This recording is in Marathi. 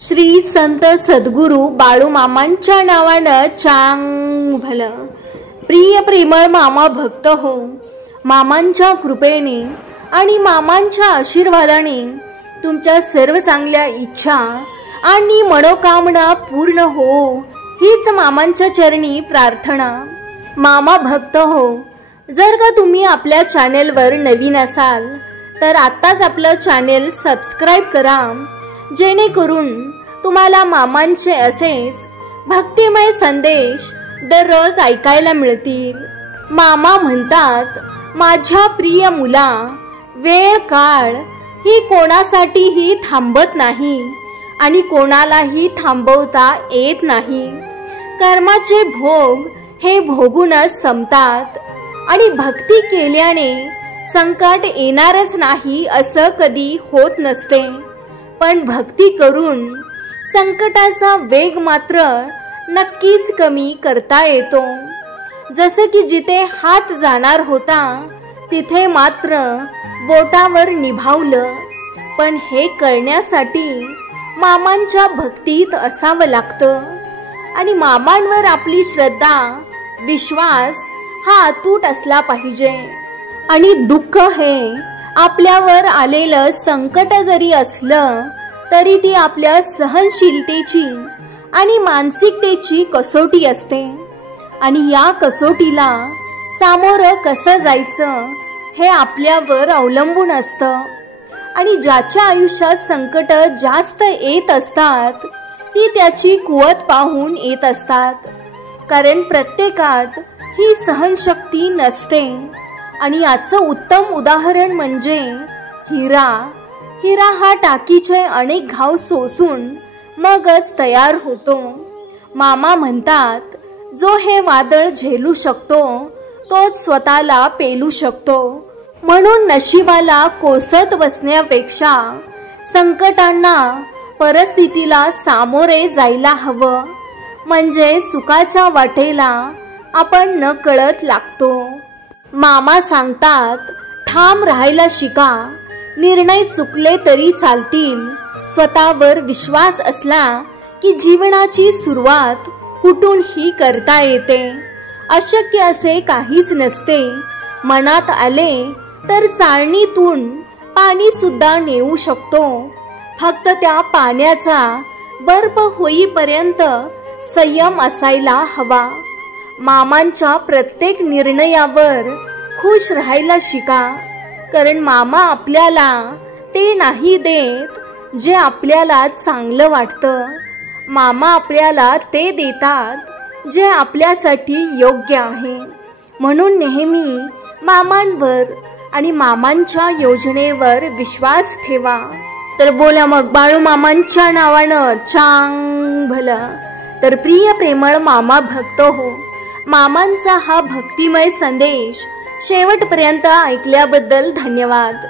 श्री संत सद्गुरू बाळूमामांच्या नावानं चांग भलं. प्रिय प्रेमळ मामा भक्त हो, मामांच्या कृपेने आणि मामांच्या आशीर्वादाने तुमच्या सर्व चांगल्या इच्छा आणि मनोकामना पूर्ण हो, हीच मामांच्या चरणी प्रार्थना. मामा भक्त हो, जर का तुम्ही आपल्या चॅनेलवर नवीन असाल तर आत्ताच आपलं चॅनेल सबस्क्राइब करा, जेणेकरून तुम्हाला मामांचे असेच भक्तिमय संदेश दररोज ऐकायला मिळतील. मामा म्हणतात, माझ्या प्रिय मुला, वेळ काळ ही कोणासाठीही थांबत नाही आणि कोणालाही थांबवता येत नाही. कर्माचे भोग हे भोगूनच संपतात आणि भक्ती केल्याने संकट येणारच नाही असं कधी होत नसते. पण भक्ती करून संकटाचा वेग मात्र नक्कीच कमी करता येतो. जसे की जिथे हात जाणार होता तिथे मात्र बोटावर निभावलं. पण हे करण्यासाठी मामांच्या भक्तीत असावं लागतं आणि मामांवर आपली श्रद्धा विश्वास हा अतूट असला पाहिजे. आणि दुःख हे आपल्यावर आलेलं संकट जरी असलं तरी ती आपल्या सहनशीलतेची आणि मानसिकतेची कसोटी असते आणि या कसोटीला सामोरं कसं जायचं हे आपल्यावर अवलंबून असतं. आणि ज्याच्या आयुष्यात संकट जास्त येत असतात ती त्याची कुवत पाहून येत असतात, कारण प्रत्येकात ही सहनशक्ती नसते. आणि याचं उत्तम उदाहरण म्हणजे हिरा. हिरा हा टाकीचे अनेक घाव सोसून मगच तयार होतो. मामा म्हणतात, जो हे वादळ झेलू शकतो तोच स्वतःला पेलू शकतो. म्हणून नशिबाला कोसत बसण्यापेक्षा संकटांना परिस्थितीला सामोरे जायला हवं, म्हणजे सुखाच्या वाटेला आपण न कळत लागतो. मामा सांगतात, ठाम राहायला शिका. निर्णय चुकले तरी चालतील. स्वतःवर विश्वास असला की जीवनाची सुरुवात कुठूनही करता येते. अशक्य असे काहीच नसते. मनात आले तर चाळणीतून पाणी सुद्धा नेऊ शकतो. फक्त त्या पाण्याचा बर्फ होईपर्यंत संयम असायला हवा. मामांच्या प्रत्येक निर्णयावर खुश राहायला शिका, कारण मामा आपल्याला ते नाही देत जे आपल्याला चांगलं वाटतं. मामा आपल्याला ते देतात जे आपल्यासाठी योग्य आहे. म्हणून नेहमी मामांवर आणि मामांच्या योजनेवर विश्वास ठेवा. तर बोला मग बाळूमामांच्या नावानं चांग भलं. तर प्रिय प्रेमळ मामा भक्त हो, मामांचा हा भक्तिमय संदेश शेवटपर्यंत ऐकल्याबद्दल धन्यवाद.